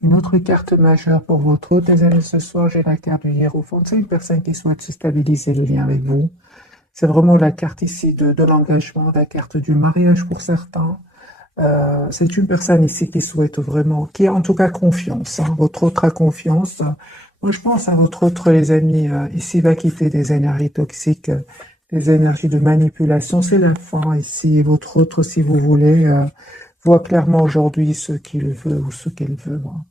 Une autre carte majeure pour votre hôte, les amis, ce soir, j'ai la carte du Hiérophante. C'est une personne qui souhaite se stabiliser le lien avec vous. C'est vraiment la carte ici de l'engagement, la carte du mariage pour certains. C'est une personne ici qui souhaite vraiment, qui a en tout cas confiance, hein. Votre autre a confiance. Moi, je pense à votre autre, les amis, ici va quitter des énergies toxiques, des énergies de manipulation. C'est la fin ici. Et votre autre, si vous voulez, voit clairement aujourd'hui ce qu'il veut ou ce qu'elle veut, hein.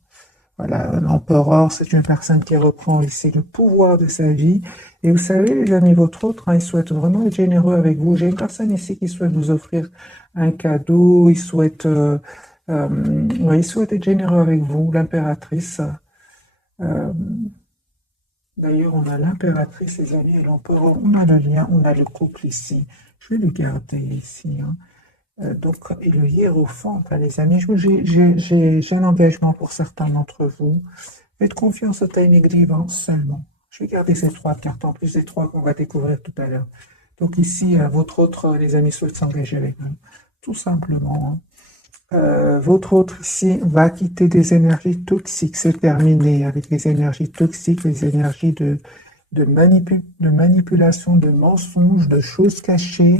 Voilà, l'empereur, c'est une personne qui reprend ici le pouvoir de sa vie. Et vous savez, les amis, votre autre, hein, il souhaite vraiment être généreux avec vous. J'ai une personne ici qui souhaite vous offrir un cadeau. Ouais, il souhaite être généreux avec vous, l'impératrice. Euh, D'ailleurs, on a l'impératrice, les amis, et l'empereur. On a le lien, on a le couple ici. Je vais le garder ici, hein. Donc, et le hiérophant, hein, les amis, j'ai un engagement pour certains d'entre vous. Faites confiance au timing divin seulement. Je vais garder ces trois cartes en plus des trois qu'on va découvrir tout à l'heure. Donc ici, votre autre, les amis, souhaite s'engager avec nous. Tout simplement, hein. Votre autre ici va quitter des énergies toxiques. C'est terminé avec les énergies toxiques, les énergies de manipulation, de mensonges, de choses cachées.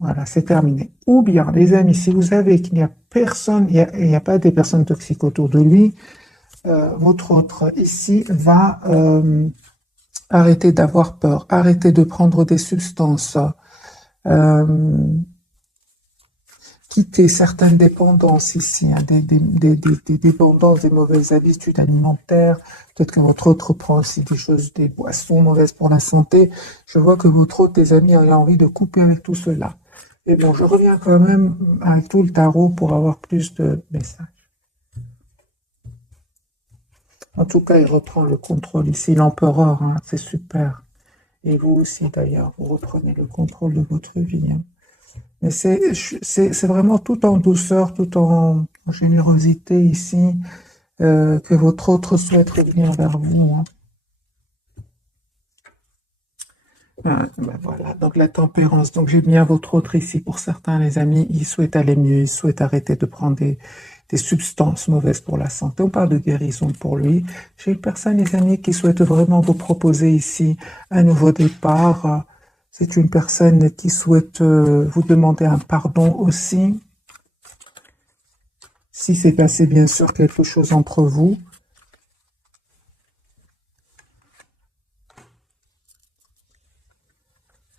Voilà, c'est terminé. Ou bien, les amis, si vous savez qu'il n'y a personne, il n'y a pas des personnes toxiques autour de lui, votre autre ici va arrêter d'avoir peur, arrêter de prendre des substances, euh, quitter certaines dépendances ici, hein, des dépendances, des mauvaises habitudes alimentaires. Peut-être que votre autre prend aussi des choses, des boissons mauvaises pour la santé. Je vois que votre autre, des amis, a envie de couper avec tout cela. Et bon, je reviens quand même avec tout le tarot pour avoir plus de messages. En tout cas, il reprend le contrôle ici, l'empereur, hein, c'est super. Et vous aussi, d'ailleurs, vous reprenez le contrôle de votre vie, hein. Mais c'est vraiment tout en douceur, tout en générosité ici, que votre autre souhaite revenir vers vous, hein. Ben voilà, donc la tempérance. Donc j'ai bien votre autre ici. Pour certains, les amis, ils souhaitent aller mieux, ils souhaitent arrêter de prendre des substances mauvaises pour la santé. On parle de guérison pour lui. J'ai une personne, les amis, qui souhaite vraiment vous proposer ici un nouveau départ. C'est une personne qui souhaite vous demander un pardon aussi. Si c'est passé, bien sûr, quelque chose entre vous.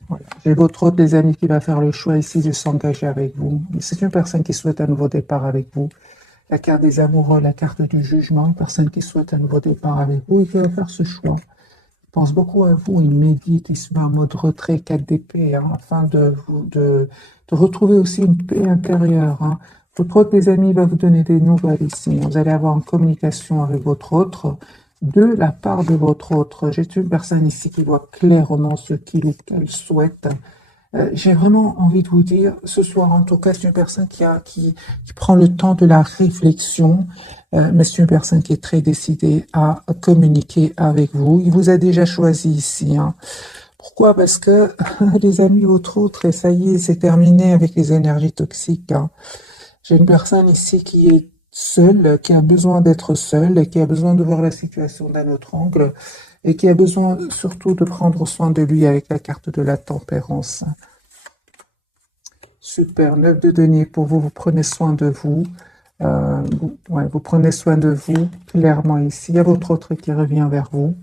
Voilà. J'ai votre autre, les amis, qui va faire le choix ici de s'engager avec vous. C'est une personne qui souhaite un nouveau départ avec vous. La carte des amoureux, la carte du jugement, une personne qui souhaite un nouveau départ avec vous, il va faire ce choix. Il pense beaucoup à vous, il médite, il se met en mode retrait, 4 d'épée, hein, afin de retrouver aussi une paix intérieure, hein. Votre autre, les amis, va vous donner des nouvelles ici. Vous allez avoir une communication avec votre autre, de la part de votre autre. J'ai une personne ici qui voit clairement ce qu'il ou qu'elle souhaite. J'ai vraiment envie de vous dire, ce soir en tout cas, c'est une personne qui prend le temps de la réflexion, mais c'est une personne qui est très décidée à communiquer avec vous. Il vous a déjà choisi ici, hein. Pourquoi? Parce que les amis, votre autre, et ça y est, c'est terminé avec les énergies toxiques, hein. J'ai une personne ici qui est seule, qui a besoin d'être seule, et qui a besoin de voir la situation d'un autre angle, et qui a besoin surtout de prendre soin de lui avec la carte de la tempérance. Super, 9 de denier pour vous, vous prenez soin de vous. Ouais, vous prenez soin de vous, clairement ici. Il y a votre autre qui revient vers vous.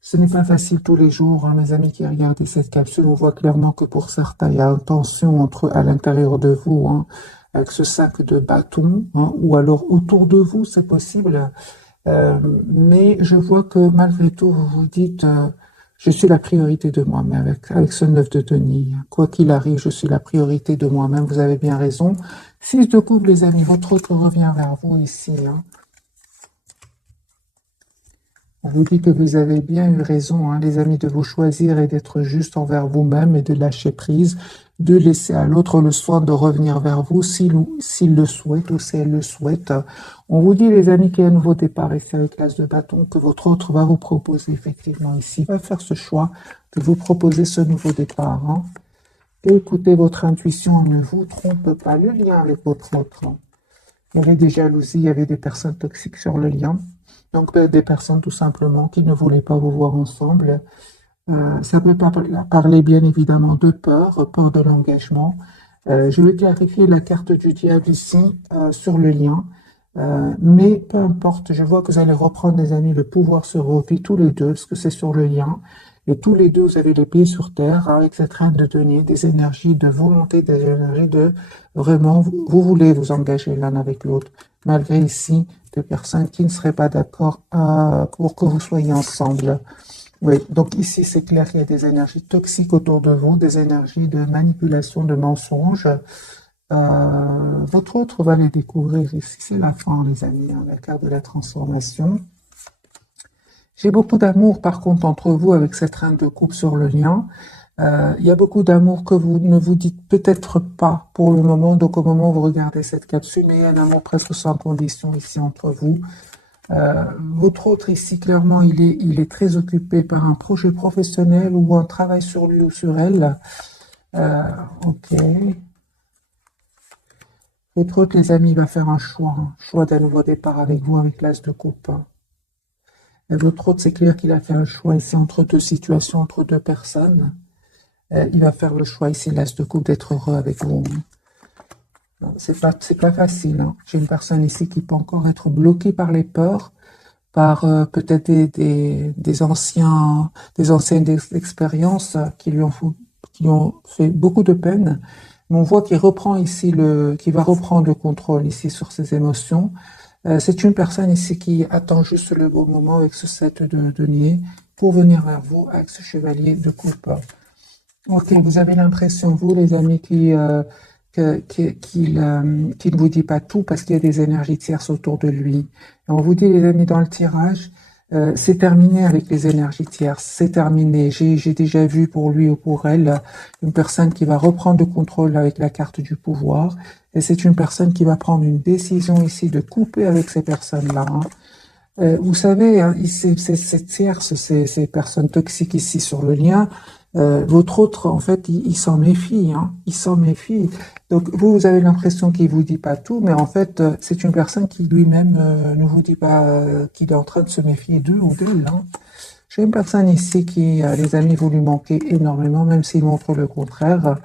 Ce n'est pas facile tous les jours, hein, mes amis qui regardent cette capsule. On voit clairement que pour certains, il y a une tension à l'intérieur de vous, hein, avec ce sac de bâton, hein, ou alors autour de vous, c'est possible. Mais je vois que malgré tout, vous vous dites, je suis la priorité de moi-même avec ce 9 de denier. Quoi qu'il arrive, je suis la priorité de moi-même. Vous avez bien raison. 6 de coupe, les amis. Votre autre revient vers vous ici, hein. On vous dit que vous avez bien eu raison, hein, les amis, de vous choisir et d'être juste envers vous-même et de lâcher prise, de laisser à l'autre le soin de revenir vers vous s'il le souhaite ou si elle le souhaite. On vous dit, les amis, qu'il y a un nouveau départ ici avec l'as de bâton, que votre autre va vous proposer effectivement ici, va faire ce choix de vous proposer ce nouveau départ, hein. Écoutez votre intuition, ne vous trompe pas, le lien avec votre autre, hein. Il y avait des jalousies, il y avait des personnes toxiques sur le lien. Donc, des personnes tout simplement qui ne voulaient pas vous voir ensemble. Ça peut pas parler bien évidemment de peur, peur de l'engagement. Je vais clarifier la carte du diable ici sur le lien. Mais peu importe, je vois que vous allez reprendre, les amis, le pouvoir sur vos vies, tous les deux, parce que c'est sur le lien. Et tous les deux, vous avez les pieds sur terre, avec cette reine de denier, des énergies de volonté, des énergies de vraiment, vous voulez vous engager l'un avec l'autre, malgré ici des personnes qui ne seraient pas d'accord pour que vous soyez ensemble. Oui, donc ici, c'est clair qu'il y a des énergies toxiques autour de vous, des énergies de manipulation, de mensonges. Votre autre va les découvrir ici. C'est la fin, les amis, hein, la carte de la transformation. J'ai beaucoup d'amour, par contre, entre vous avec cette reine de coupe sur le lien. Il y a beaucoup d'amour que vous ne vous dites peut-être pas pour le moment. Donc, au moment où vous regardez cette capsule, mais il y a un amour presque sans condition ici entre vous. Votre autre ici, clairement, il est très occupé par un projet professionnel ou un travail sur lui ou sur elle. Ok. Votre autre, les amis, va faire un choix d'un nouveau départ avec vous, avec l'as de coupe. Et votre autre, c'est clair qu'il a fait un choix ici entre deux situations, entre deux personnes. Il va faire le choix ici, l'as de coupe, d'être heureux avec vous. C'est pas facile, hein. J'ai une personne ici qui peut encore être bloquée par les peurs, par peut-être des anciennes expériences qui ont fait beaucoup de peine. Mais on voit qu'il reprend ici qu'il va reprendre le contrôle ici sur ses émotions. C'est une personne ici qui attend juste le bon moment avec ce 7 de denier pour venir vers vous avec ce chevalier de coupe. Ok, vous avez l'impression, vous les amis, qu'il ne vous dit pas tout parce qu'il y a des énergies tierces autour de lui. Et on vous dit, les amis, dans le tirage, c'est terminé avec les énergies tierces, c'est terminé. J'ai déjà vu pour lui ou pour elle une personne qui va reprendre le contrôle avec la carte du pouvoir. Et c'est une personne qui va prendre une décision ici de couper avec ces personnes-là, hein. Vous savez, hein, ces tierces, ces personnes toxiques ici sur le lien, votre autre, en fait, il s'en méfie, hein, il s'en méfie. Donc, vous avez l'impression qu'il vous dit pas tout, mais en fait, c'est une personne qui lui-même ne vous dit pas qu'il est en train de se méfier d'eux ou d'elle, hein. J'ai une personne ici qui, les amis, vous lui manquez énormément, même s'il montre le contraire.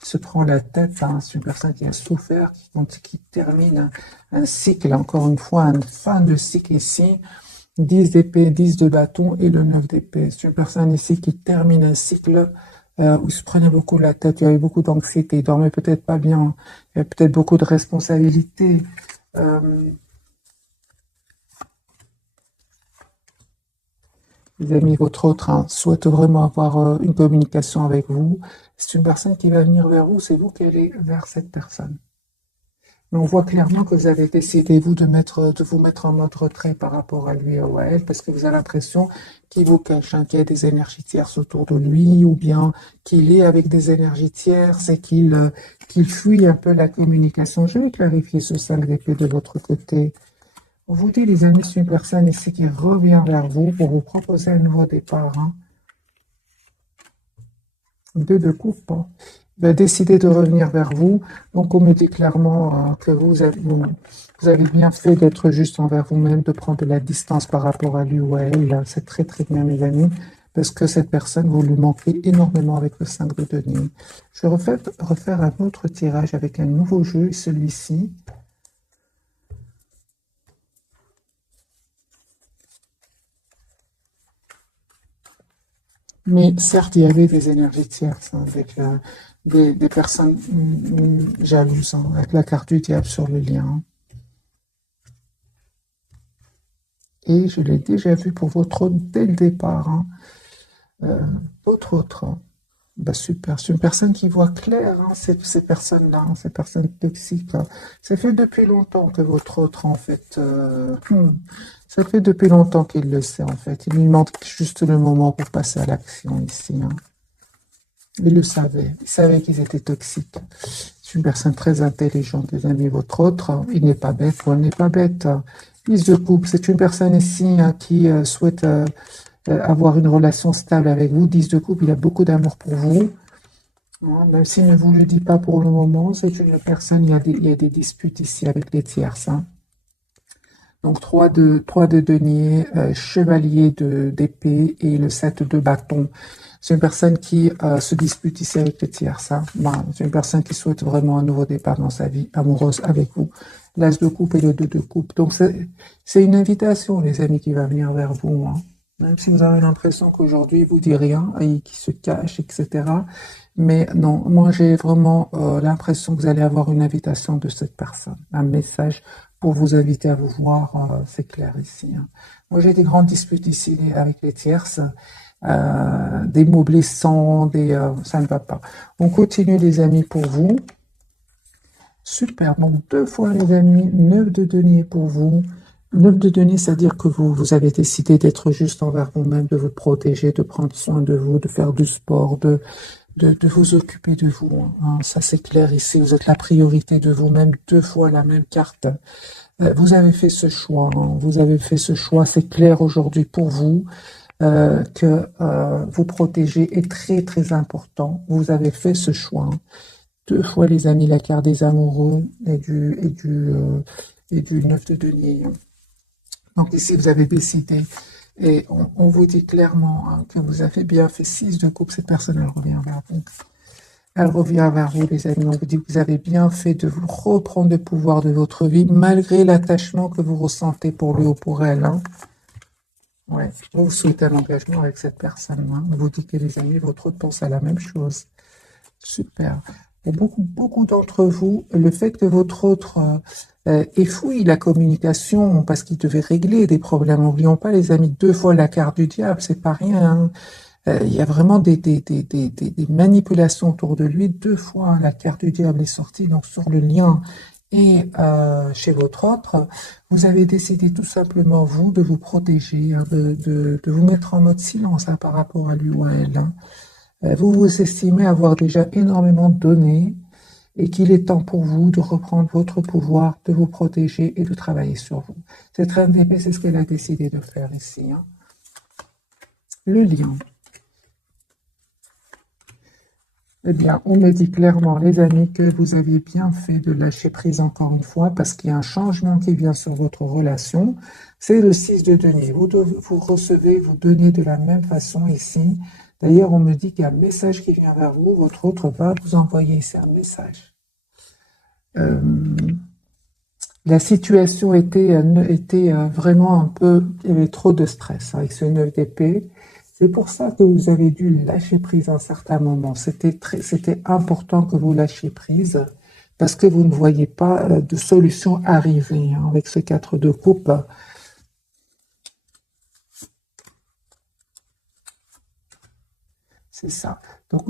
Il se prend la tête, hein. C'est une personne qui a souffert, qui termine un cycle, encore une fois, une fin de cycle ici. 10 d'épée, 10 de bâton et le 9 d'épée. C'est une personne ici qui termine un cycle où il se prenait beaucoup la tête, il y avait beaucoup d'anxiété, il dormait peut-être pas bien, il y avait peut-être beaucoup de responsabilités. Les amis, votre autre, hein, souhaite vraiment avoir une communication avec vous. C'est une personne qui va venir vers vous, c'est vous qui allez vers cette personne. Mais on voit clairement que vous avez décidé, vous, de vous mettre en mode retrait par rapport à lui ou à elle, parce que vous avez l'impression qu'il vous cache, hein, qu'il y a des énergies tierces autour de lui, ou bien qu'il est avec des énergies tierces et qu'il fuit un peu la communication. Je vais clarifier ce 5 d'épée de votre côté. On vous dit, les amis, c'est une personne ici qui revient vers vous pour vous proposer un nouveau départ, hein. 2 de coupe, hein. Va décider de revenir vers vous. Donc, on me dit clairement que vous avez bien fait d'être juste envers vous-même, de prendre de la distance par rapport à lui ou à elle. C'est très, très bien, mes amis, parce que cette personne, vous lui manquez énormément avec le 5 de denier. Je vais refaire un autre tirage avec un nouveau jeu, celui-ci. Mais certes, il y avait des énergies tierces, hein, avec des personnes jalouses, hein, avec la carte du diable sur le lien. Et je l'ai déjà vu pour votre autre dès le départ, hein. Votre autre, hein. Bah super, c'est une personne qui voit clair, hein, ces personnes-là, hein, ces personnes toxiques, hein. Ça fait depuis longtemps que votre autre, en fait, ça fait depuis longtemps qu'il le sait, en fait. Il lui manque juste le moment pour passer à l'action ici, hein. Il savait qu'ils étaient toxiques. C'est une personne très intelligente, les amis. Votre autre, hein, il n'est pas bête, ou elle n'est pas bête, hein. 10 de coupe, c'est une personne ici, hein, qui souhaite avoir une relation stable avec vous. 10 de coupe, il a beaucoup d'amour pour vous. Hein, même s'il ne vous le dit pas pour le moment, c'est une personne, il y a des disputes ici avec les tierces. Hein. Donc trois de denier, chevalier d'épée et le 7 de bâton. C'est une personne qui se dispute ici avec les tierces. Hein. Voilà, c'est une personne qui souhaite vraiment un nouveau départ dans sa vie amoureuse avec vous. L'as de coupe et le 2 de coupe. Donc c'est une invitation, les amis, qui va venir vers vous. Hein. Même si vous avez l'impression qu'aujourd'hui, il vous dit rien et qu'il se cache, etc. Mais non, moi j'ai vraiment l'impression que vous allez avoir une invitation de cette personne, un message pour vous inviter à vous voir, c'est clair ici. Hein. Moi j'ai des grandes disputes ici avec les tierces, des mots blessants, ça ne va pas. On continue les amis pour vous. Super, donc deux fois les amis, 9 de denier pour vous. 9 de denier, c'est-à-dire que vous avez décidé d'être juste envers vous-même, de vous protéger, de prendre soin de vous, de faire du sport, de vous occuper de vous. Hein. Ça, c'est clair ici. Vous êtes la priorité de vous-même, deux fois la même carte. Vous avez fait ce choix. Hein. Vous avez fait ce choix. C'est clair aujourd'hui pour vous que vous protéger est très, très important. Vous avez fait ce choix. Hein. Deux fois, les amis, la carte des amoureux et du 9 de denier. Donc ici, vous avez décidé. Et on vous dit clairement hein, que vous avez bien fait 6 de coupe. Cette personne, elle revient vers vous. Elle revient vers vous, les amis. On vous dit que vous avez bien fait de vous reprendre le pouvoir de votre vie, malgré l'attachement que vous ressentez pour lui ou pour elle. Hein. Ouais. Vous souhaitez un engagement avec cette personne. Hein. On vous dit que les amis, votre autre pense à la même chose. Super. Pour beaucoup d'entre vous, le fait que votre autre effouille la communication parce qu'il devait régler des problèmes. N'oublions pas, les amis, deux fois la carte du diable, c'est pas rien. Hein. Il y a vraiment des manipulations autour de lui. Deux fois, la carte du diable est sortie, donc sur le lien et chez votre autre, vous avez décidé tout simplement, vous, de vous protéger, hein, de vous mettre en mode silence hein, par rapport à lui ou à elle. Hein. Vous vous estimez avoir déjà énormément donné et qu'il est temps pour vous de reprendre votre pouvoir, de vous protéger et de travailler sur vous. Cette reine d'épée, c'est ce qu'elle a décidé de faire ici. Hein. Le lion. Eh bien, on me dit clairement, les amis, que vous aviez bien fait de lâcher prise encore une fois parce qu'il y a un changement qui vient sur votre relation. C'est le 6 de denier. Vous recevez, vous donnez de la même façon ici. D'ailleurs, on me dit qu'il y a un message qui vient vers vous. Votre autre va vous envoyer, c'est un message. La situation était vraiment un peu... Il y avait trop de stress avec ce 9 d'épée. C'est pour ça que vous avez dû lâcher prise à un certain moment. C'était important que vous lâchiez prise parce que vous ne voyez pas de solution arriver hein, avec ce 4 de coupe. C'est ça. Donc,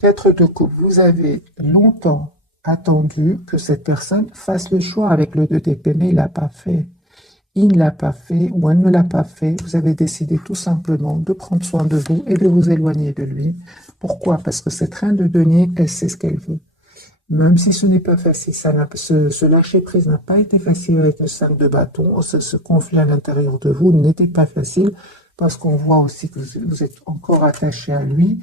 4 de coupe, vous avez longtemps attendu que cette personne fasse le choix avec le 2 d'épée, mais il l'a pas fait. Il ne l'a pas fait ou elle ne l'a pas fait. Vous avez décidé tout simplement de prendre soin de vous et de vous éloigner de lui. Pourquoi? Parce que cette reine de denier, elle sait ce qu'elle veut. Même si ce n'est pas facile, ce lâcher prise n'a pas été facile avec le 5 de bâton. Ce conflit à l'intérieur de vous n'était pas facile parce qu'on voit aussi que vous êtes encore attaché à lui.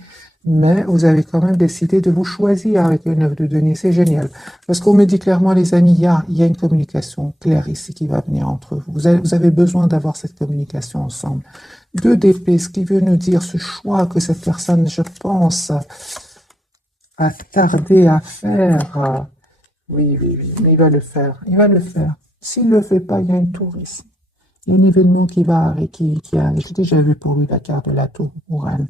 Mais vous avez quand même décidé de vous choisir avec le 9 de denier. C'est génial. Parce qu'on me dit clairement, les amis, il y a une communication claire ici qui va venir entre vous. Vous avez besoin d'avoir cette communication ensemble. 2 d'épée, ce qui veut nous dire ce choix que cette personne, je pense, a tardé à faire. Oui, mais il va le faire. Il va le faire. S'il ne le fait pas, il y a une tour ici. Il y a un événement qui va, qui a, j'ai déjà vu pour lui la carte de la tour pour elle.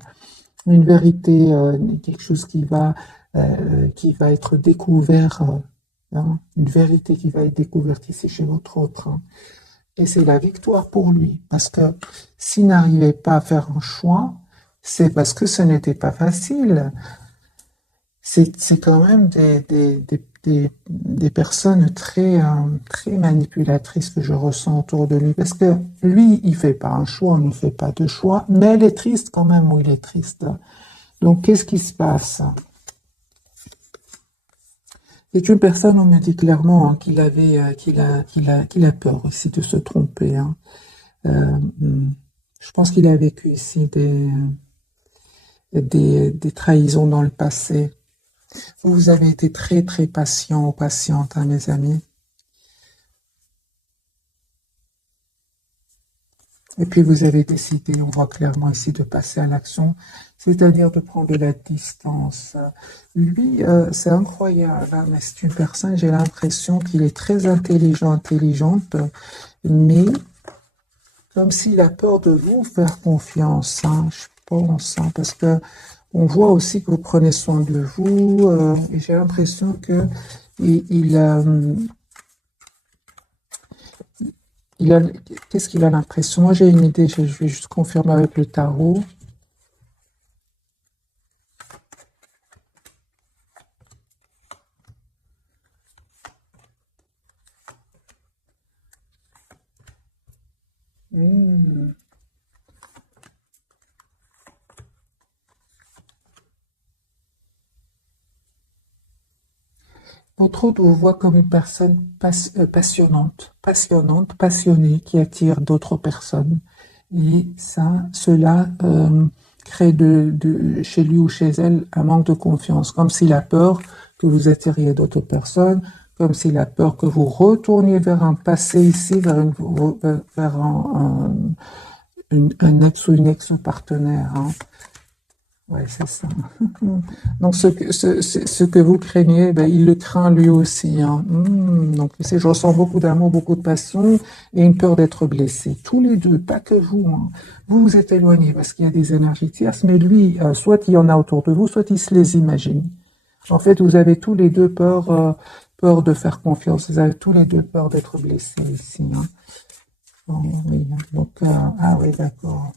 Une vérité, quelque chose qui va être découvert, hein, une vérité qui va être découverte ici chez votre autre. Hein. Et c'est la victoire pour lui, parce que s'il n'arrivait pas à faire un choix, c'est parce que ce n'était pas facile. C'est quand même des personnes très manipulatrices que je ressens autour de lui. Parce que lui, il fait pas un choix, il ne fait pas de choix, mais elle est triste quand même, ou il est triste. Donc, qu'est-ce qui se passe? C'est une personne, on me dit clairement, hein, qu'il a peur aussi de se tromper. Hein. Je pense qu'il a vécu ici des trahisons dans le passé. Vous avez été très très patient ou patiente, hein, mes amis. Et puis vous avez décidé, on voit clairement ici, de passer à l'action, c'est-à-dire de prendre de la distance. Lui, c'est incroyable, hein, mais c'est une personne, j'ai l'impression qu'il est très intelligent, intelligente, mais comme s'il a peur de vous faire confiance, hein, je pense, hein, parce que on voit aussi que vous prenez soin de vous, et j'ai l'impression que il a, qu'est-ce qu'il a l'impression? Moi, j'ai une idée, je vais juste confirmer avec le tarot. Hmm. Votre hôte vous voit comme une personne passionnante, passionnée, qui attire d'autres personnes. Et ça, cela crée chez lui ou chez elle un manque de confiance, comme s'il a peur que vous attiriez d'autres personnes, comme s'il a peur que vous retourniez vers un passé ici, vers un ex ou une ex-partenaire, hein. Ouais, c'est ça. Donc, ce que vous craignez, ben, il le craint lui aussi, hein. Donc, je ressens beaucoup d'amour, beaucoup de passion et une peur d'être blessé. Tous les deux, pas que vous, hein. Vous vous êtes éloigné parce qu'il y a des énergies tierces, mais lui, soit il y en a autour de vous, soit il se les imagine. En fait, vous avez tous les deux peur de faire confiance. Vous avez tous les deux peur d'être blessés ici, hein. Oh, oui, donc, ah oui, d'accord.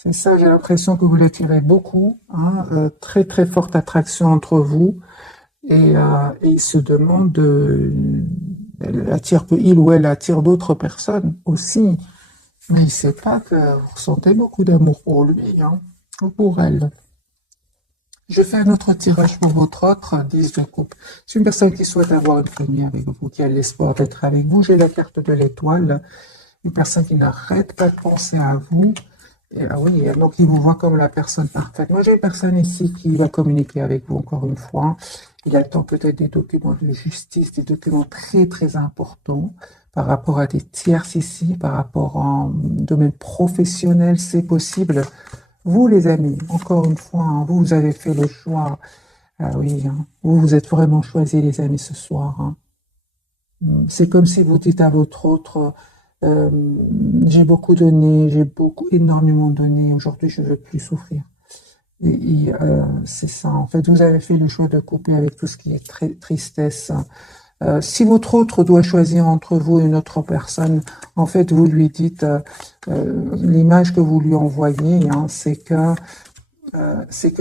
C'est ça, j'ai l'impression que vous l'attirez beaucoup, hein, très très forte attraction entre vous, et il se demande, il ou elle attire d'autres personnes aussi, mais il ne sait pas que vous ressentez beaucoup d'amour pour lui, hein, ou pour elle. Je fais un autre tirage pour votre autre 10 de coupe. C'est une personne qui souhaite avoir une famille avec vous, qui a l'espoir d'être avec vous. J'ai la carte de l'étoile, une personne qui n'arrête pas de penser à vous. Ah oui, donc il vous voit comme la personne parfaite. Moi, j'ai une personne ici qui va communiquer avec vous encore une fois. Il attend peut-être des documents de justice, des documents très très importants par rapport à des tierces ici, par rapport en domaine professionnel, c'est possible. Vous, les amis, encore une fois, hein, vous avez fait le choix. Ah oui, hein, vous vous êtes vraiment choisis, les amis, ce soir, hein. C'est comme si vous dites à votre autre, euh, j'ai beaucoup donné, j'ai énormément donné, aujourd'hui je veux plus souffrir. C'est ça, en fait, vous avez fait le choix de couper avec tout ce qui est tristesse. Si votre autre doit choisir entre vous et une autre personne, en fait, vous lui dites, l'image que vous lui envoyez, hein, c'est que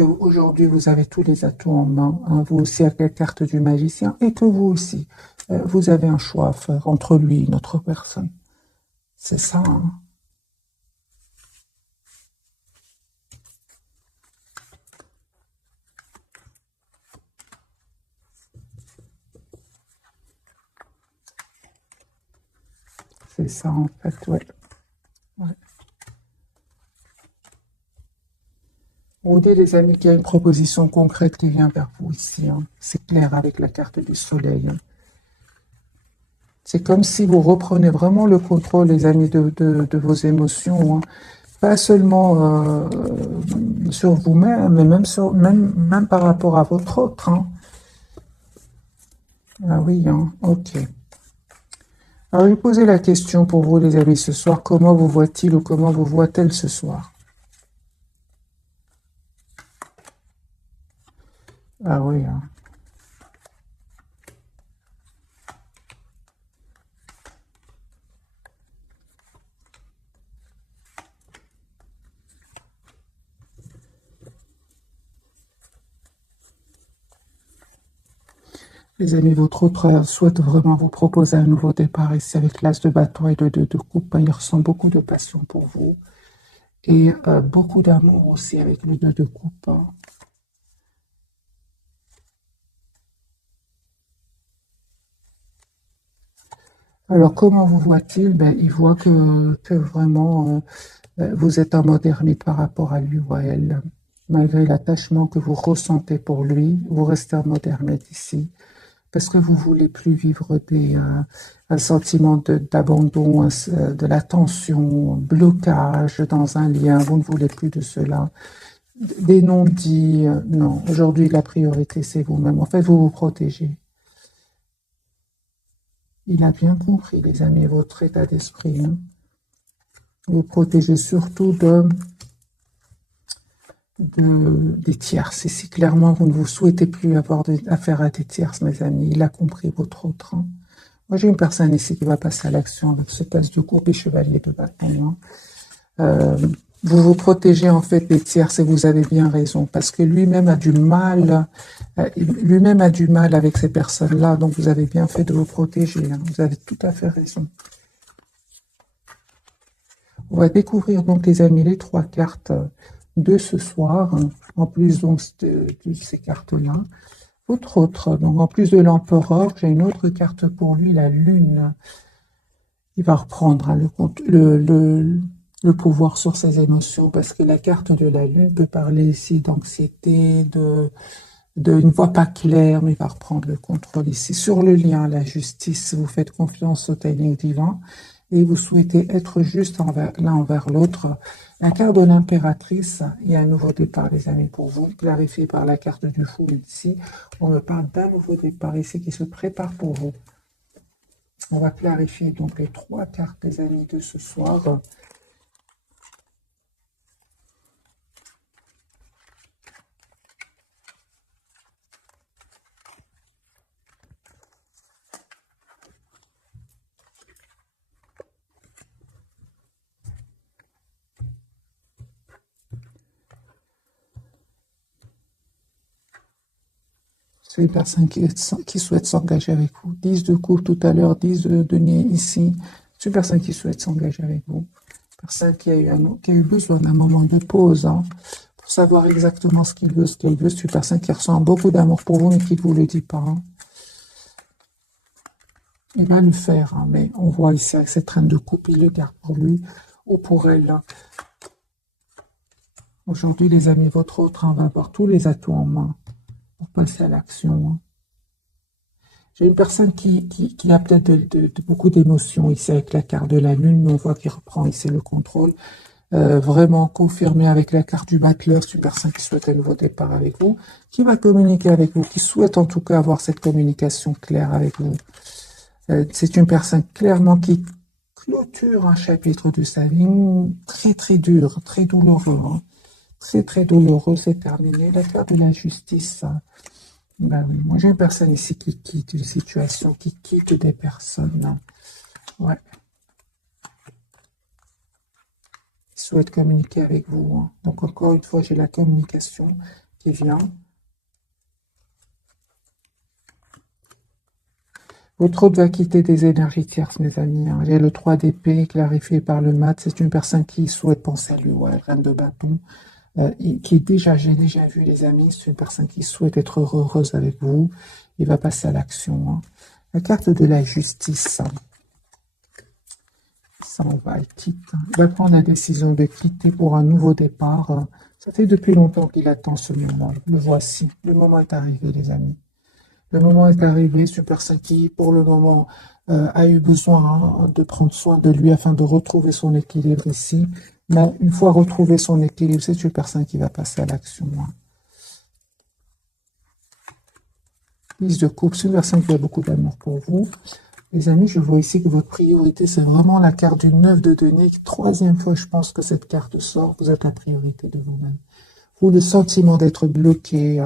aujourd'hui vous avez tous les atouts en main, hein, vous aussi avec la carte du magicien, et que vous aussi, vous avez un choix à faire entre lui et une autre personne. C'est ça, hein. C'est ça en fait, ouais. Ouais. On dit, les amis, qu'il y a une proposition concrète qui vient vers vous ici, hein. C'est clair avec la carte du soleil, hein. C'est comme si vous reprenez vraiment le contrôle, les amis, de vos émotions, hein. Pas seulement sur vous-même, mais même par rapport à votre autre, hein. Ah oui, hein, ok. Alors, je vais poser la question pour vous, les amis, ce soir. Comment vous voit-il ou comment vous voit-elle ce soir? Ah oui, hein. Les amis, votre autre souhaite vraiment vous proposer un nouveau départ ici avec l'as de bâton et de coupe. Il ressent beaucoup de passion pour vous et beaucoup d'amour aussi avec le 2 de coupe, hein. Alors, comment vous voit-il? Ben, il voit que vraiment, vous êtes en mode ermite par rapport à lui ou à elle. Malgré l'attachement que vous ressentez pour lui, vous restez en mode ermite ici. Parce que vous voulez plus vivre un sentiment d'abandon, de la tension, blocage dans un lien. Vous ne voulez plus de cela. Des non-dits, non. Aujourd'hui, la priorité, c'est vous-même. En fait, vous vous protégez. Il a bien compris, les amis, votre état d'esprit. Hein. Vous protégez surtout des tierces. Et si clairement vous ne vous souhaitez plus avoir affaire à des tierces, mes amis, il a compris votre autre. Hein. Moi, j'ai une personne ici qui va passer à l'action avec ce passe de coupe et chevalier de bâton. Hein. Vous vous protégez en fait des tierces et vous avez bien raison parce que lui-même a du mal, lui-même a du mal avec ces personnes-là. Donc, vous avez bien fait de vous protéger. Hein. Vous avez tout à fait raison. On va découvrir donc, les amis, les 3 cartes de ce soir, hein, en plus donc de ces cartes-là. Votre autre, donc en plus de l'empereur, j'ai une autre carte pour lui, la lune. Il va reprendre hein, le pouvoir sur ses émotions parce que la carte de la lune peut parler ici d'anxiété, une voix pas claire, mais il va reprendre le contrôle ici. Sur le lien, la justice, vous faites confiance au timing divin et vous souhaitez être juste l'un envers l'autre. La carte de l'impératrice, il y a un nouveau départ, les amis, pour vous, clarifié par la carte du fou ici. On me parle d'un nouveau départ ici qui se prépare pour vous. On va clarifier donc les 3 cartes, les amis, de ce soir. C'est une personne qui souhaite s'engager avec vous. 10 de coupe tout à l'heure, 10 de denier ici. C'est une personne qui souhaite s'engager avec vous. Personne qui a eu besoin d'un moment de pause hein, pour savoir exactement ce qu'il veut, ce qu'elle veut. C'est une personne qui ressent beaucoup d'amour pour vous, mais qui ne vous le dit pas. Hein. Il va le faire, hein, mais on voit ici avec cette reine de coupe, il le garde pour lui ou pour elle. Hein. Aujourd'hui, les amis, votre autre hein, va avoir tous les atouts en main pour passer à l'action. Hein. J'ai une personne qui a peut-être beaucoup d'émotions ici avec la carte de la lune, mais on voit qu'il reprend ici le contrôle. Vraiment confirmé avec la carte du battleur, c'est une personne qui souhaite un nouveau départ avec vous, qui va communiquer avec vous, qui souhaite en tout cas avoir cette communication claire avec vous. C'est une personne clairement qui clôture un chapitre de sa vie très très dur, très douloureux. Hein. Très très douloureux, c'est terminé. La carte de la justice. Ben oui, moi j'ai une personne ici qui quitte une situation, qui quitte des personnes. Hein. Ouais. Qui souhaite communiquer avec vous. Hein. Donc encore une fois, j'ai la communication qui vient. Votre autre va quitter des énergies tierces, mes amis. Hein. J'ai le 3 d'épée clarifié par le mat. C'est une personne qui souhaite penser à lui. Ouais, reine de bâton. Qui j'ai déjà vu les amis, c'est une personne qui souhaite être heureuse avec vous. Il va passer à l'action. Hein. La carte de la justice. Hein. Ça, on va, il quitte. Hein. Il va prendre la décision de quitter pour un nouveau départ. Hein. Ça fait depuis longtemps qu'il attend ce moment. Le voici. Le moment est arrivé, les amis. Le moment est arrivé. C'est une personne qui, pour le moment, a eu besoin hein, de prendre soin de lui afin de retrouver son équilibre ici. Mais une fois retrouvé son équilibre, c'est une personne qui va passer à l'action. Hein. 10 de coupe, c'est une personne qui a beaucoup d'amour pour vous. Les amis, je vois ici que votre priorité, c'est vraiment la carte du 9 de denier. 3e fois, je pense que cette carte sort. Vous êtes la priorité de vous-même. Vous, le sentiment d'être bloqué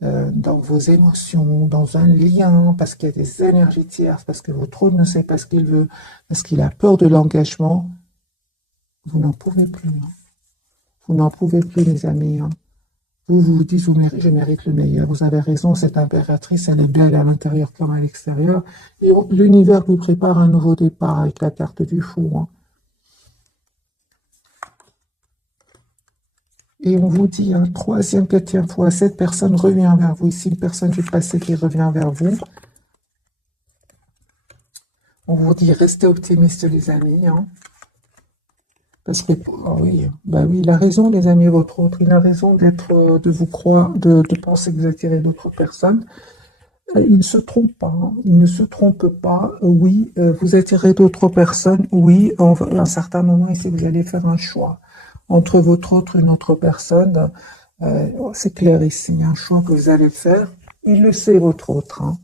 dans vos émotions, dans un lien, parce qu'il y a des énergies tierces, parce que votre autre ne sait pas ce qu'il veut, parce qu'il a peur de l'engagement. Vous n'en pouvez plus. Hein. Vous n'en pouvez plus, les amis. Hein. Vous vous dites, je mérite le meilleur. Vous avez raison, cette impératrice, elle est belle à l'intérieur comme à l'extérieur. Et l'univers vous prépare un nouveau départ avec la carte du fou. Hein. Et on vous dit, 3e, 4e fois, cette personne revient vers vous. Ici, une personne du passé qui revient vers vous. On vous dit restez optimistes les amis, hein. Parce que, ah oui, bah oui, il a raison, les amis, votre autre. Il a raison de vous croire, de penser que vous attirez d'autres personnes. Il ne se trompe pas, hein. Il ne se trompe pas. Oui, vous attirez d'autres personnes. Oui, à un certain moment ici, vous allez faire un choix entre votre autre et une autre personne. C'est clair ici, il y a un choix que vous allez faire. Il le sait, votre autre, hein.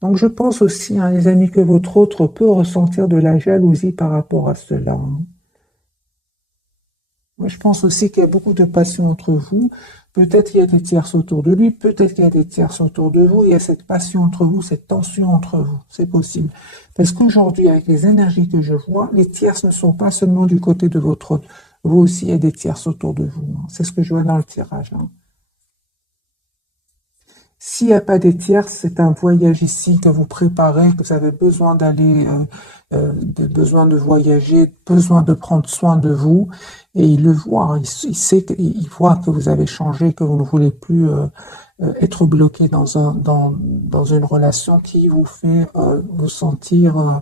Donc, je pense aussi, hein, les amis, que votre autre peut ressentir de la jalousie par rapport à cela, hein. Moi, je pense aussi qu'il y a beaucoup de passion entre vous. Peut-être qu'il y a des tierces autour de lui, peut-être qu'il y a des tierces autour de vous. Il y a cette passion entre vous, cette tension entre vous. C'est possible. Parce qu'aujourd'hui, avec les énergies que je vois, les tierces ne sont pas seulement du côté de votre autre. Vous aussi, il y a des tierces autour de vous, hein. C'est ce que je vois dans le tirage, hein. S'il n'y a pas des tierces, c'est un voyage ici que vous préparez, que vous avez besoin d'aller, besoin de voyager, besoin de prendre soin de vous. Et il le voit, hein. Il sait qu'il voit que vous avez changé, que vous ne voulez plus être bloqué dans une relation qui vous fait vous sentir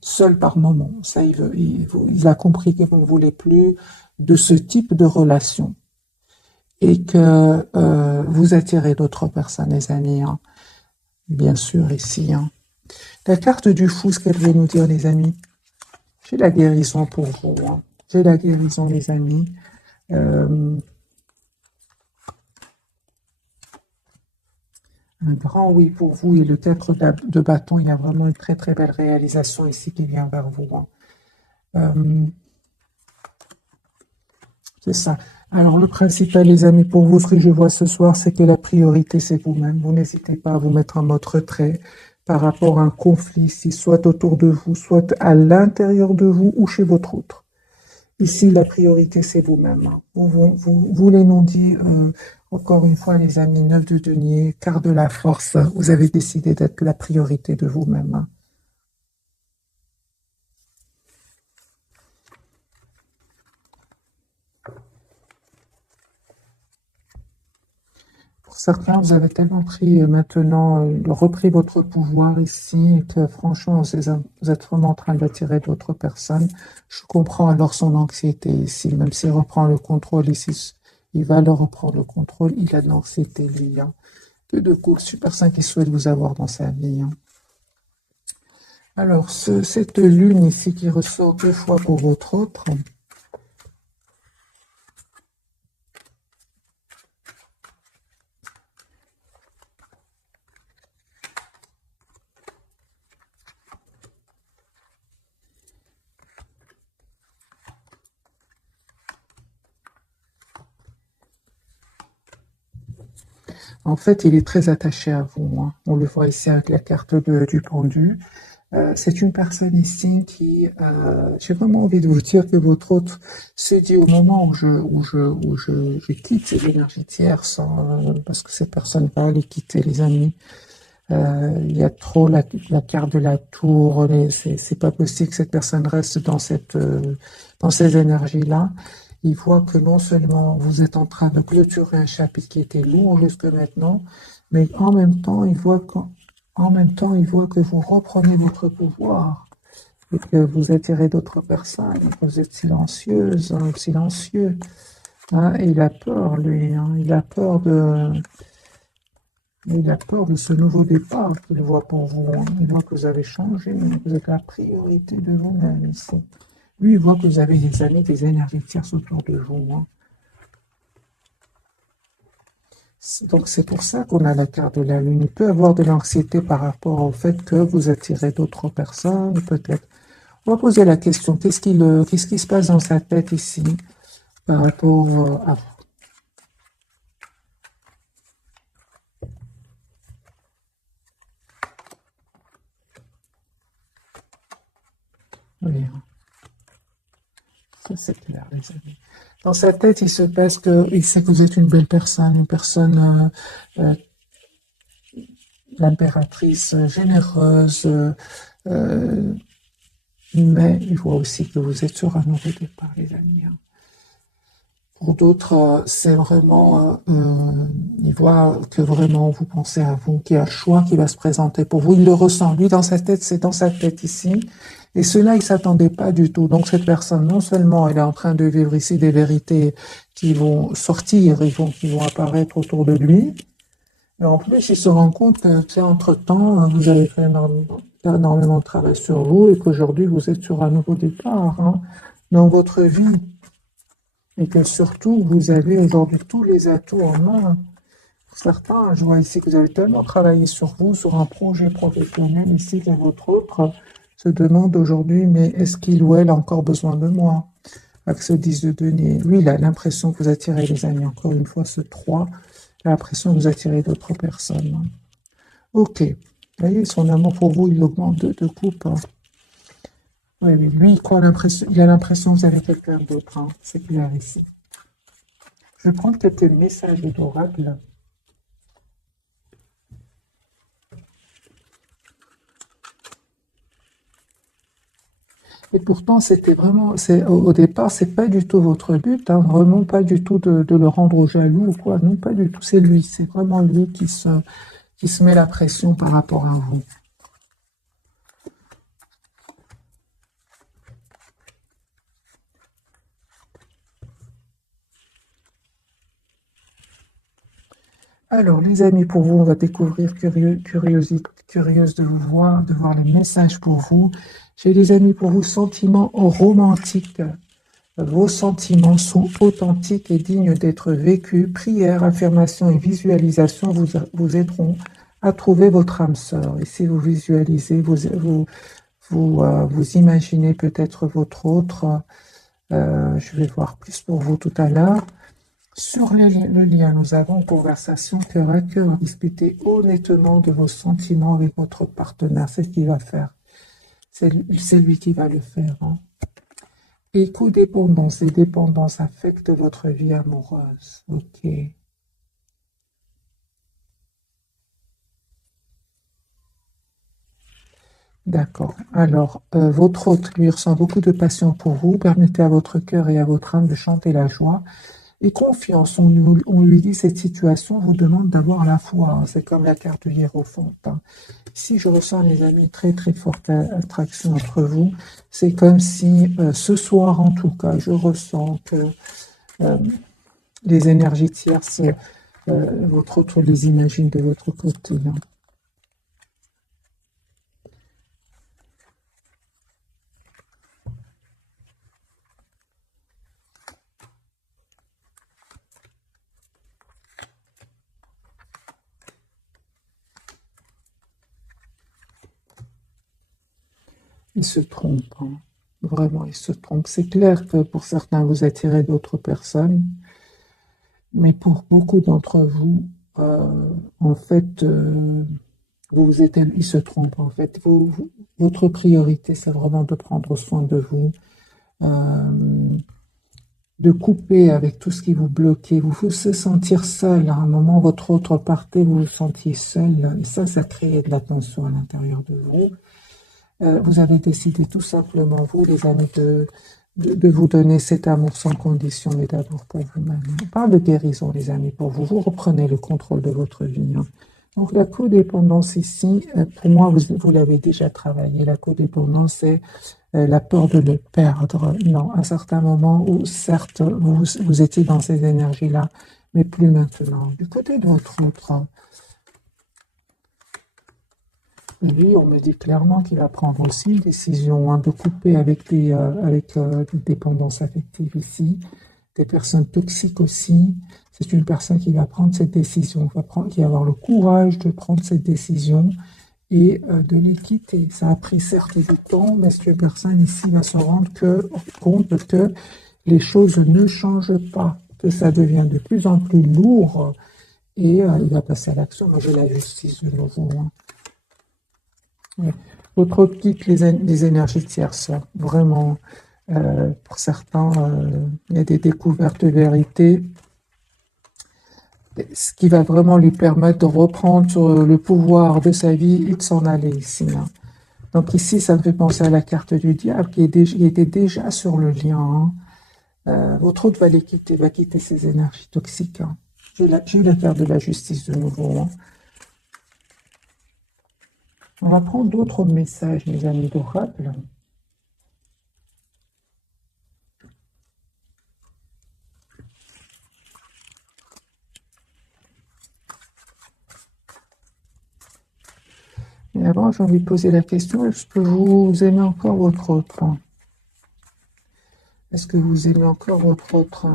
seul par moment. Ça, il a compris que vous ne voulez plus de ce type de relation et que vous attirez d'autres personnes, les amis, hein. Bien sûr, ici, hein. La carte du fou, ce qu'elle veut nous dire, les amis. J'ai la guérison pour vous, hein. J'ai la guérison, les amis. Un grand oui pour vous et le 4 de bâton, il y a vraiment une très très belle réalisation ici qui vient vers vous, hein. C'est ça. Alors, le principal, les amis, pour vous, ce que je vois ce soir, c'est que la priorité, c'est vous-même. Vous n'hésitez pas à vous mettre en mode retrait par rapport à un conflit, si soit autour de vous, soit à l'intérieur de vous ou chez votre autre. Ici, la priorité, c'est vous-même, hein. Vous les non-dits, encore une fois, les amis, 9 de denier, quart de la force, vous avez décidé d'être la priorité de vous-même, hein. Pour certains, vous avez tellement pris maintenant, repris votre pouvoir ici, que franchement, vous êtes vraiment en train d'attirer d'autres personnes. Je comprends alors son anxiété ici, même s'il reprend le contrôle ici, il va le reprendre le contrôle, il a de l'anxiété, lui, hein. Que de coups, super 5 qui souhaite vous avoir dans sa vie, hein. Alors, cette lune ici qui ressort 2 fois pour votre autre, en fait, il est très attaché à vous, hein. On le voit ici avec la carte du pendu. C'est une personne ici qui, j'ai vraiment envie de vous dire que votre hôte se dit au moment où je quitte ces énergies tierces, parce que cette personne va les quitter, les amis. Il y a trop la carte de la tour, c'est pas possible que cette personne reste dans ces énergies-là. Il voit que non seulement vous êtes en train de clôturer un chapitre qui était lourd jusque maintenant, mais en même temps, il voit que vous reprenez votre pouvoir et que vous attirez d'autres personnes, que vous êtes silencieuse, hein, silencieux, hein. Et il a peur, lui, hein. Il a peur de ce nouveau départ qu'il voit pour vous, hein. Il voit que vous avez changé, que vous êtes la priorité de vous-même ici. Lui, il voit que vous avez des amis, des énergies tierces autour de vous, hein. Donc c'est pour ça qu'on a la carte de la lune. Il peut avoir de l'anxiété par rapport au fait que vous attirez d'autres personnes, peut-être. On va poser la question, qu'est-ce qui se passe dans sa tête ici par rapport à... Oui, ça c'est clair, les amis. Dans sa tête, il se passe qu'il sait que vous êtes une belle personne, une personne, l'impératrice généreuse, mais il voit aussi que vous êtes sur un nouveau départ, les amis, hein. Pour d'autres, c'est vraiment, il voit que vraiment vous pensez à vous, qu'il y a un choix qui va se présenter pour vous. Il le ressent. Lui, dans sa tête, c'est dans sa tête ici. Et cela, il s'attendait pas du tout. Donc, cette personne, non seulement elle est en train de vivre ici des vérités qui vont sortir, qui vont apparaître autour de lui, mais en plus, il se rend compte que, tu sais, entre-temps, vous avez fait énormément de travail sur vous et qu'aujourd'hui, vous êtes sur un nouveau départ, hein, dans votre vie. Et que surtout, vous avez aujourd'hui tous les atouts en main. Pour certains, je vois ici que vous avez tellement travaillé sur vous, sur un projet professionnel ici, que votre autre se demande aujourd'hui, mais est-ce qu'il ou elle a encore besoin de moi? Avec ce 10 de denier. Lui, il a l'impression que vous attirez les amis. Encore une fois, ce 3, il a l'impression que vous attirez d'autres personnes. Ok. Vous voyez, son amour pour vous, il augmente de coupe. Oui, oui, lui, il a l'impression que vous avez quelqu'un d'autre. Hein. C'est clair ici. Je vais prendre quelques messages d'oracle. Et pourtant, c'était vraiment, au départ, c'est pas du tout votre but, hein, vraiment pas du tout de le rendre jaloux ou quoi, non, pas du tout, c'est lui, c'est vraiment lui qui se met la pression par rapport à vous. Alors, les amis, pour vous, on va découvrir curieuse de vous voir, de voir les messages pour vous. J'ai des amis pour vous, sentiments romantiques. Vos sentiments sont authentiques et dignes d'être vécus. Prières, affirmations et visualisations vous aideront à trouver votre âme sœur. Et si vous visualisez, vous imaginez peut-être votre autre. Je vais voir plus pour vous tout à l'heure. Sur le lien, nous avons une conversation cœur à cœur. Discutez honnêtement de vos sentiments avec votre partenaire. C'est ce qu'il va faire. C'est lui qui va le faire. Hein. Et codépendance et dépendance affectent votre vie amoureuse. Ok. D'accord. Alors, votre hôte, lui, ressent beaucoup de passion pour vous. Permettez à votre cœur et à votre âme de chanter la joie. Et confiance, on lui dit, cette situation vous demande d'avoir la foi. Hein. C'est comme la carte du hiérophante. Hein. Si je ressens, les amis, très très forte attraction entre vous, c'est comme si ce soir, en tout cas, je ressens que les énergies tierces, votre autre les imagine de votre côté. Hein. Ils se trompent. Hein. Vraiment, ils se trompent. C'est clair que pour certains, vous attirez d'autres personnes, mais pour beaucoup d'entre vous, en fait, ils se trompent. En fait, votre priorité, c'est vraiment de prendre soin de vous, de couper avec tout ce qui vous bloquait. Vous vous sentir seul. À un moment, votre autre partait, vous vous sentiez seul. Et ça crée de la tension à l'intérieur de vous. Vous avez décidé tout simplement, vous les amis, de vous donner cet amour sans condition, mais d'amour pour vous-même. On parle de guérison, les amis, pour vous. Vous reprenez le contrôle de votre vie. Hein. Donc la codépendance ici, pour moi, vous l'avez déjà travaillé. La codépendance, c'est la peur de le perdre. Non, à certains moments où, certes, vous étiez dans ces énergies-là, mais plus maintenant. Du côté de votre autre, lui, on me dit clairement qu'il va prendre aussi une décision hein, de couper avec des dépendances affectives ici, des personnes toxiques aussi. C'est une personne qui va prendre cette décision, qui va avoir le courage de prendre cette décision et de les quitter. Ça a pris certes du temps, mais cette personne ici va se rendre compte que les choses ne changent pas, que ça devient de plus en plus lourd et il va passer à l'action. Moi, j'ai la justice de nouveau. Hein. Votre autre quitte les énergies tierces, vraiment. Pour certains, il y a des découvertes de vérité, ce qui va vraiment lui permettre de reprendre le pouvoir de sa vie et de s'en aller ici. Hein. Donc ici, ça me fait penser à la carte du diable qui était déjà sur le lien. Hein. Votre hôte va quitter ses énergies toxiques. Hein. J'ai eu la carte de la justice de nouveau. Hein. On va prendre d'autres messages, mes amis d'oracle. Mais avant, j'ai envie de poser la question, est-ce que vous aimez encore votre autre? Est-ce que vous aimez encore votre autre?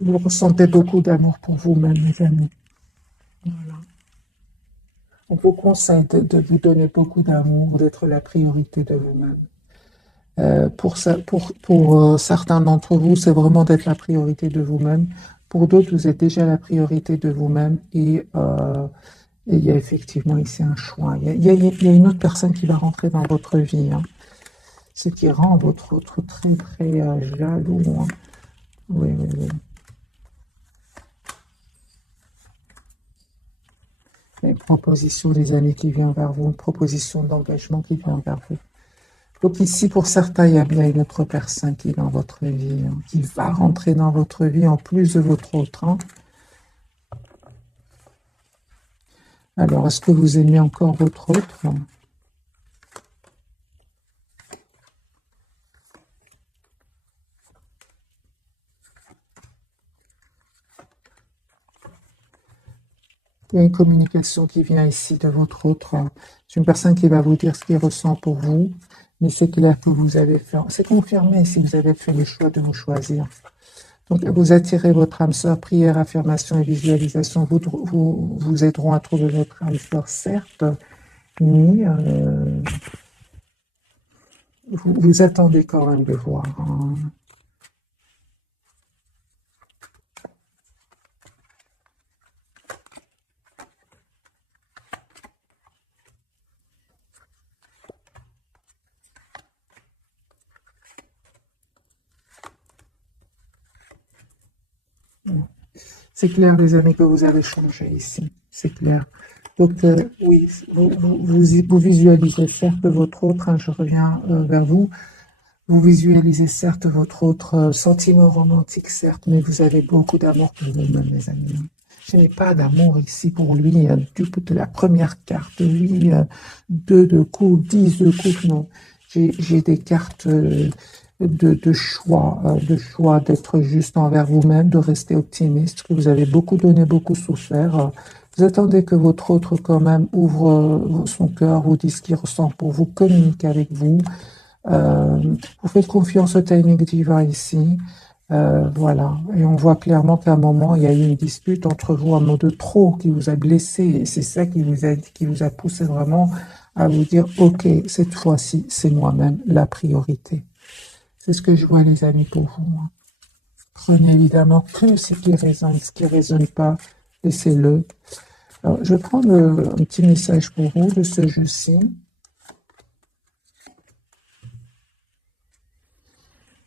Vous ressentez beaucoup d'amour pour vous-même, mes amis. Voilà. On vous conseille de vous donner beaucoup d'amour, d'être la priorité de vous-même. Pour certains d'entre vous, c'est vraiment d'être la priorité de vous-même. Pour d'autres, vous êtes déjà la priorité de vous-même et il y a effectivement ici un choix. Il y a une autre personne qui va rentrer dans votre vie, hein, ce qui rend votre autre très très jaloux. Hein. Oui, oui, oui. Une proposition des amis qui vient vers vous, une proposition d'engagement qui vient vers vous. Donc ici, pour certains, il y a bien une autre personne qui est dans votre vie, hein, qui va rentrer dans votre vie en plus de votre autre. Hein. Alors, est-ce que vous aimez encore votre autre? Il y a une communication qui vient ici de votre autre. C'est une personne qui va vous dire ce qu'il ressent pour vous, mais c'est clair que vous avez fait, c'est confirmé si vous avez fait le choix de vous choisir. Donc, vous attirez votre âme sœur, prière, affirmation et visualisation vous aideront à trouver votre âme sœur, certes, mais vous attendez quand même de voir. Hein. C'est clair, les amis, que vous avez changé ici. C'est clair. Donc, oui, vous visualisez certes votre autre, hein, je reviens vers vous, vous visualisez certes votre autre sentiment romantique, certes, mais vous avez beaucoup d'amour pour vous-même, les amis. Je n'ai pas d'amour ici pour lui, de la première carte, oui, 2 de coupe, 10 de coupe, non. J'ai des cartes de choix d'être juste envers vous-même, de rester optimiste, que vous avez beaucoup donné, beaucoup souffert. Vous attendez que votre autre quand même ouvre son cœur, vous dise ce qu'il ressent pour vous, communique avec vous. Vous faites confiance au timing divin ici. Voilà. Et on voit clairement qu'à un moment, il y a eu une dispute entre vous, un mot de trop qui vous a blessé. Et c'est ça qui vous a poussé vraiment à vous dire, OK, cette fois-ci, c'est moi-même la priorité. C'est ce que je vois, les amis, pour vous. Hein. Prenez évidemment que ce qui résonne pas, laissez-le. Alors, je vais prendre un petit message pour vous de ce jeu-ci.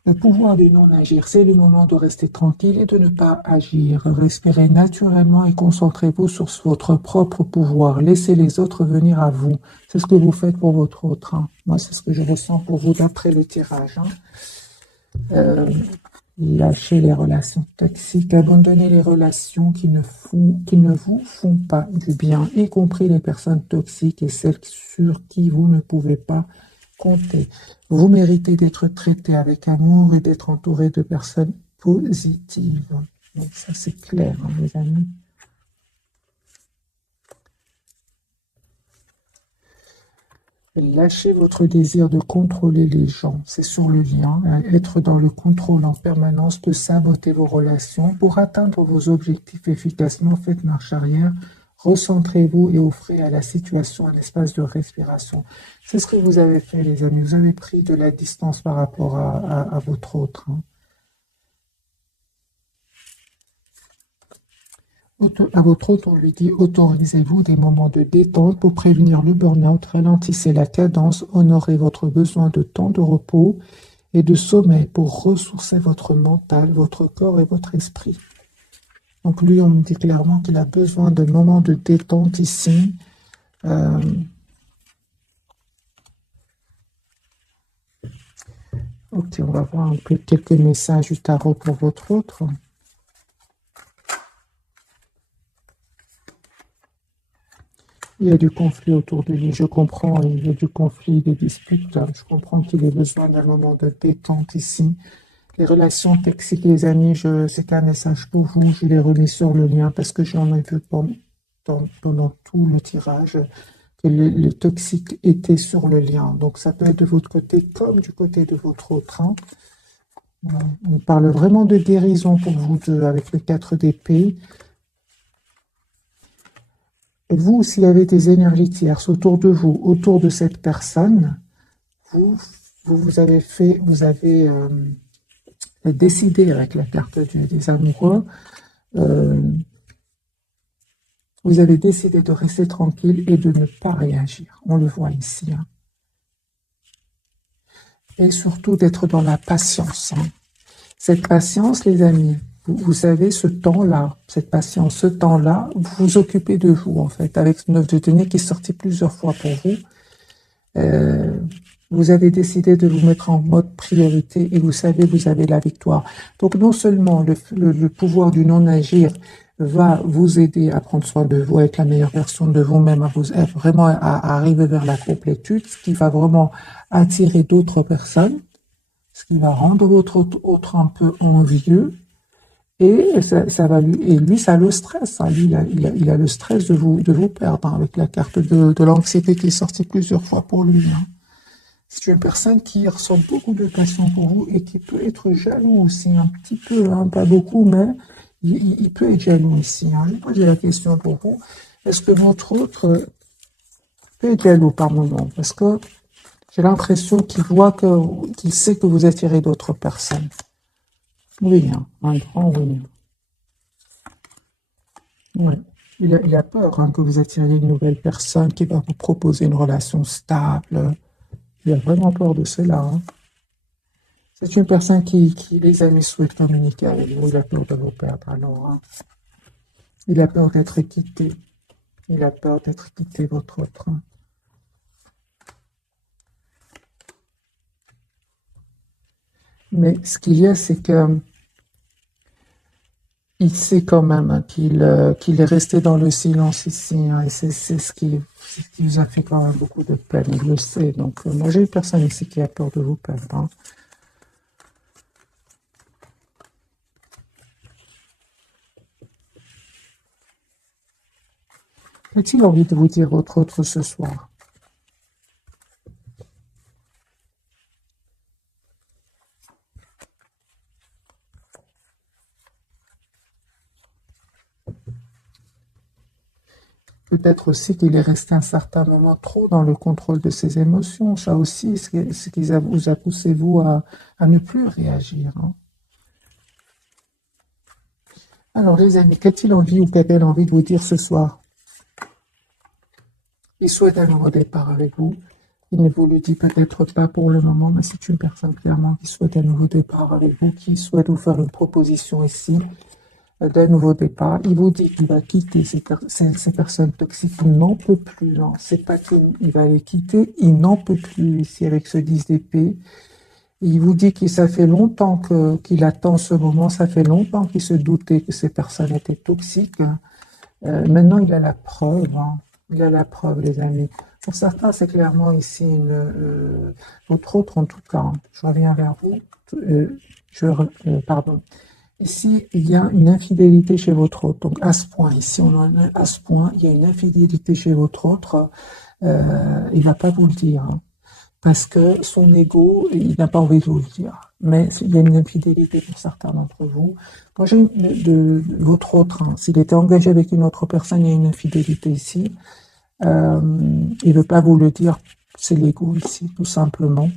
Le pouvoir de non-agir, c'est le moment de rester tranquille et de ne pas agir. Respirez naturellement et concentrez-vous sur votre propre pouvoir. Laissez les autres venir à vous. C'est ce que vous faites pour votre autre. Hein. Moi, c'est ce que je ressens pour vous d'après le tirage. Hein. Lâchez les relations toxiques, abandonnez les relations qui ne vous font pas du bien, y compris les personnes toxiques et celles sur qui vous ne pouvez pas compter. Vous méritez d'être traité avec amour et d'être entouré de personnes positives. Donc ça, c'est clair, hein, mes amis. Lâchez votre désir de contrôler les gens, c'est sur le lien. Être dans le contrôle en permanence peut saboter vos relations. Pour atteindre vos objectifs efficacement, faites marche arrière, recentrez-vous et offrez à la situation un espace de respiration. C'est ce que vous avez fait, les amis. Vous avez pris de la distance par rapport à votre autre. Hein. À votre hôte, on lui dit autorisez-vous des moments de détente pour prévenir le burn-out, ralentissez la cadence, honorez votre besoin de temps de repos et de sommeil pour ressourcer votre mental, votre corps et votre esprit. Donc lui, on me dit clairement qu'il a besoin de moments de détente ici. Euh, ok, on va voir un peu quelques messages du tarot pour votre autre. Il y a du conflit autour de lui, je comprends, il y a du conflit, des disputes. Je comprends qu'il ait besoin d'un moment de détente ici. Les relations toxiques, les amis, c'est un message pour vous. Je l'ai remis sur le lien parce que j'en ai vu pendant tout le tirage que le toxique était sur le lien. Donc ça peut être de votre côté comme du côté de votre autre, hein. On parle vraiment de guérison pour vous deux avec le 4 d'épée. Et vous, s'il y avait des énergies tierces autour de vous, autour de cette personne, vous, vous avez fait, vous avez décidé avec la carte des amoureux, euh, vous avez décidé de rester tranquille et de ne pas réagir. On le voit ici, hein. Et surtout d'être dans la patience, hein. Cette patience, les amis, vous savez, ce temps-là, cette patience, ce temps-là, vous vous occupez de vous, en fait, avec ce 9 de denier qui est sorti plusieurs fois pour vous. Vous avez décidé de vous mettre en mode priorité et vous savez, vous avez la victoire. Donc, non seulement le pouvoir du non-agir va vous aider à prendre soin de vous, être la meilleure version de vous-même, vraiment à arriver vers la complétude, ce qui va vraiment attirer d'autres personnes, ce qui va rendre votre autre un peu envieux. Et ça va lui, et lui, ça le stress, hein. Lui, il a le stress de vous perdre, hein, avec la carte de l'anxiété qui est sortie plusieurs fois pour lui, hein. C'est une personne qui ressent beaucoup de passion pour vous et qui peut être jaloux aussi, un petit peu, hein, pas beaucoup, mais il peut être jaloux ici, hein. Je vais poser la question pour vous. Est-ce que votre autre peut être jaloux par moment? Parce que j'ai l'impression qu'il sait que vous attirez d'autres personnes. Oui, hein, un grand oui. Ouais. Il a peur, hein, que vous attiriez une nouvelle personne qui va vous proposer une relation stable. Il a vraiment peur de cela, hein. C'est une personne qui, les amis, souhaite communiquer avec vous. Il a peur de vous perdre, alors, hein. Il a peur d'être quitté. Il a peur d'être quitté, votre autre, hein. Mais ce qu'il y a, c'est que il sait quand même, hein, qu'il est resté dans le silence ici, hein, et c'est ce qui vous a fait quand même beaucoup de peine. Il le sait. Donc, moi, j'ai une personne ici qui a peur de vous perdre, hein. A-t-il envie de vous dire autre ce soir? Peut-être aussi qu'il est resté un certain moment trop dans le contrôle de ses émotions. Ça aussi, ce qui vous a poussé, vous, à ne plus réagir, hein. Alors, les amis, qu'a-t-il envie ou qu'a-t-elle envie de vous dire ce soir? Il souhaite un nouveau départ avec vous. Il ne vous le dit peut-être pas pour le moment, mais c'est une personne clairement qui souhaite un nouveau départ avec vous, qui souhaite vous faire une proposition ici d'un nouveau départ. Il vous dit qu'il va quitter ces personnes toxiques. Il n'en peut plus, hein. C'est pas qu'il va les quitter, il n'en peut plus ici avec ce 10 d'épée. Il vous dit que ça fait longtemps qu'il attend ce moment, ça fait longtemps qu'il se doutait que ces personnes étaient toxiques. Maintenant, il a la preuve, hein. Il a la preuve, les amis. Pour certains, c'est clairement ici votre autre, en tout cas, hein. Je reviens vers vous. Pardon. Ici, il y a une infidélité chez votre autre. Donc, à ce point, ici, on en est à ce point, il y a une infidélité chez votre autre. Il va pas vous le dire, hein, parce que son ego, il n'a pas envie de vous le dire. Mais il y a une infidélité pour certains d'entre vous. Quand j'ai votre autre, hein, s'il était engagé avec une autre personne, il y a une infidélité ici. Il veut pas vous le dire, c'est l'ego ici, tout simplement.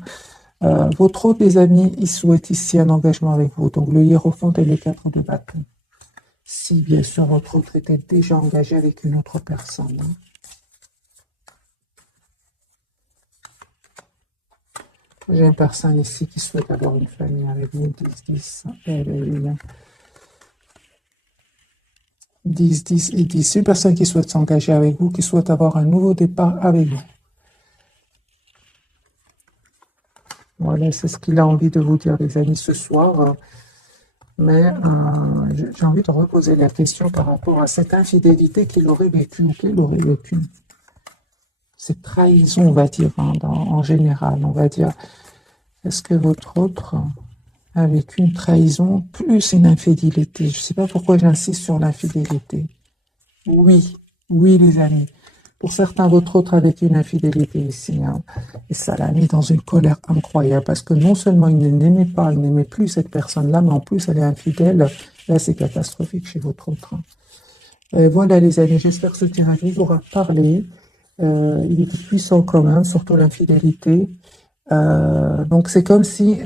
Votre autre, les amis, il souhaite ici un engagement avec vous. Donc, le hiérophante et les 4 de bâton. Si, bien sûr, votre autre était déjà engagé avec une autre personne, hein. J'ai une personne ici qui souhaite avoir une famille avec vous. 10, 10, 10, 10. C'est une personne qui souhaite s'engager avec vous, qui souhaite avoir un nouveau départ avec vous. Voilà, c'est ce qu'il a envie de vous dire, les amis, ce soir. Mais j'ai envie de reposer la question par rapport à cette infidélité qu'il aurait vécue ou qu'elle aurait vécue. Cette trahison, on va dire, hein, en général, on va dire. Est-ce que votre autre a vécu une trahison plus une infidélité? Je ne sais pas pourquoi j'insiste sur l'infidélité. Oui, oui, les amis. Pour certains, votre autre a vécu une infidélité ici, hein, et ça l'a mis dans une colère incroyable, parce que non seulement il ne l'aimait pas, il n'aimait plus cette personne-là, mais en plus elle est infidèle. Là, c'est catastrophique chez votre autre. Voilà, les amis, j'espère que ce tirage vous aura parlé. Il est puissant quand même, surtout l'infidélité. Donc c'est comme si,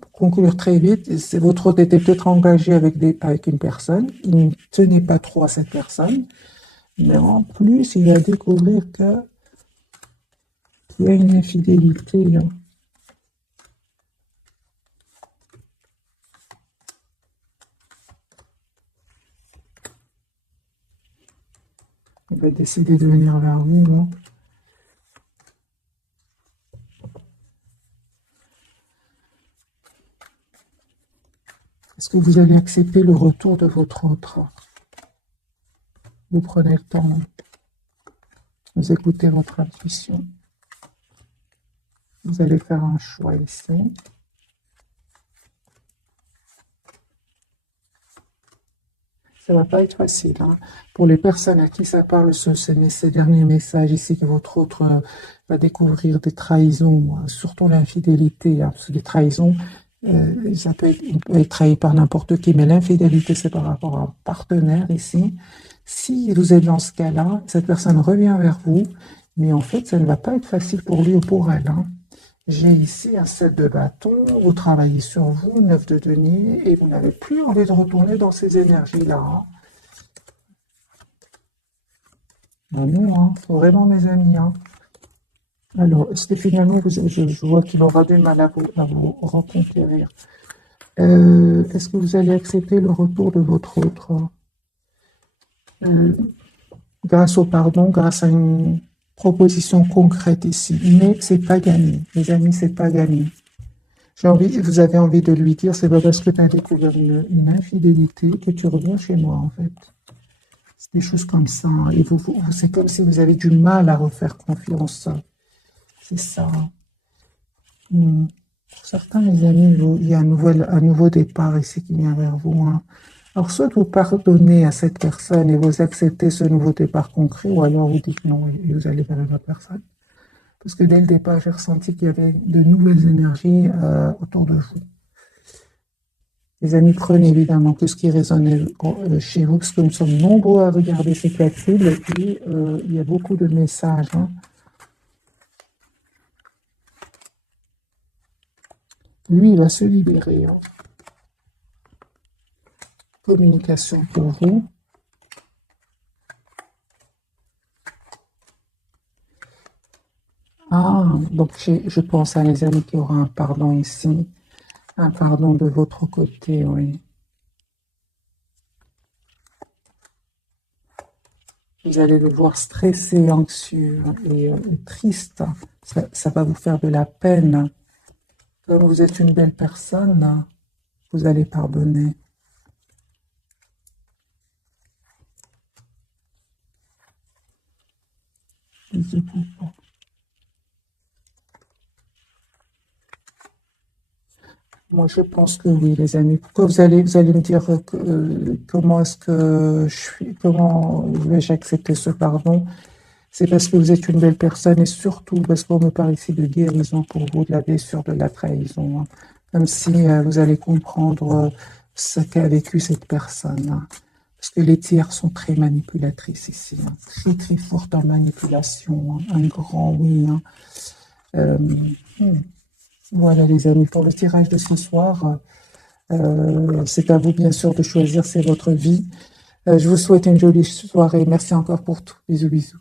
pour conclure très vite, votre autre était peut-être engagé avec une personne, il ne tenait pas trop à cette personne, mais en plus il va découvrir qu'il y a une infidélité. Hein. Il va décider de venir vers vous. Hein. Est-ce que vous allez accepter le retour de votre autre? Vous prenez le temps, vous écoutez votre intuition. Vous allez faire un choix ici. Ça ne va pas être facile. Hein. Pour les personnes à qui ça parle, ces derniers messages ici, que votre autre va découvrir des trahisons, surtout l'infidélité. Hein, parce que les trahisons, il peut être trahi par n'importe qui, mais l'infidélité, c'est par rapport à un partenaire ici. Si vous êtes dans ce cas-là, cette personne revient vers vous, mais en fait, ça ne va pas être facile pour lui ou pour elle. Hein. J'ai ici un 7 de bâton, vous travaillez sur vous, 9 de denier, et vous n'avez plus envie de retourner dans ces énergies-là. Hein. Non, hein, vraiment, mes amis. Hein. Alors, est-ce que finalement, je vois qu'il aura du mal à vous reconquérir. Est-ce que vous allez accepter le retour de votre autre grâce au pardon, grâce à une proposition concrète ici, mais c'est pas gagné, les amis, c'est pas gagné. Vous avez envie de lui dire, c'est pas parce que tu as découvert une infidélité que tu reviens chez moi, en fait. C'est des choses comme ça, hein. Et c'est comme si vous avez du mal à refaire confiance. C'est ça. Pour certains, les amis, il y a un nouveau départ ici qui vient vers vous. Hein. Alors, soit vous pardonnez à cette personne et vous acceptez ce nouveau départ concret, ou alors vous dites non et vous allez vers une autre personne. Parce que dès le départ, j'ai ressenti qu'il y avait de nouvelles énergies autour de vous. Les amis, prenez évidemment tout ce qui résonne chez vous, parce que nous sommes nombreux à regarder ces capsules, et puis il y a beaucoup de messages. Hein. Lui, il va se libérer. Hein. Communication pour vous. Ah, donc je pense à mes amis qui aura un pardon ici. Un pardon de votre côté, oui. Vous allez le voir stressé, anxieux et triste. Ça va vous faire de la peine. Comme vous êtes une belle personne, vous allez pardonner. Moi, je pense que oui, les amis. Pourquoi vous allez me dire comment est-ce que comment vais-je accepter ce pardon? C'est parce que vous êtes une belle personne et surtout parce qu'on me parle ici de guérison pour vous, de la blessure, de la trahison. Hein. Comme si vous allez comprendre ce qu'a vécu cette personne. Hein. Parce que les tiers sont très manipulatrices ici. Hein. Très, très fortes en manipulation. Hein. Un grand oui. Hein. Voilà les amis, pour le tirage de ce soir, c'est à vous bien sûr de choisir, c'est votre vie. Je vous souhaite une jolie soirée. Merci encore pour tout. Bisous, bisous.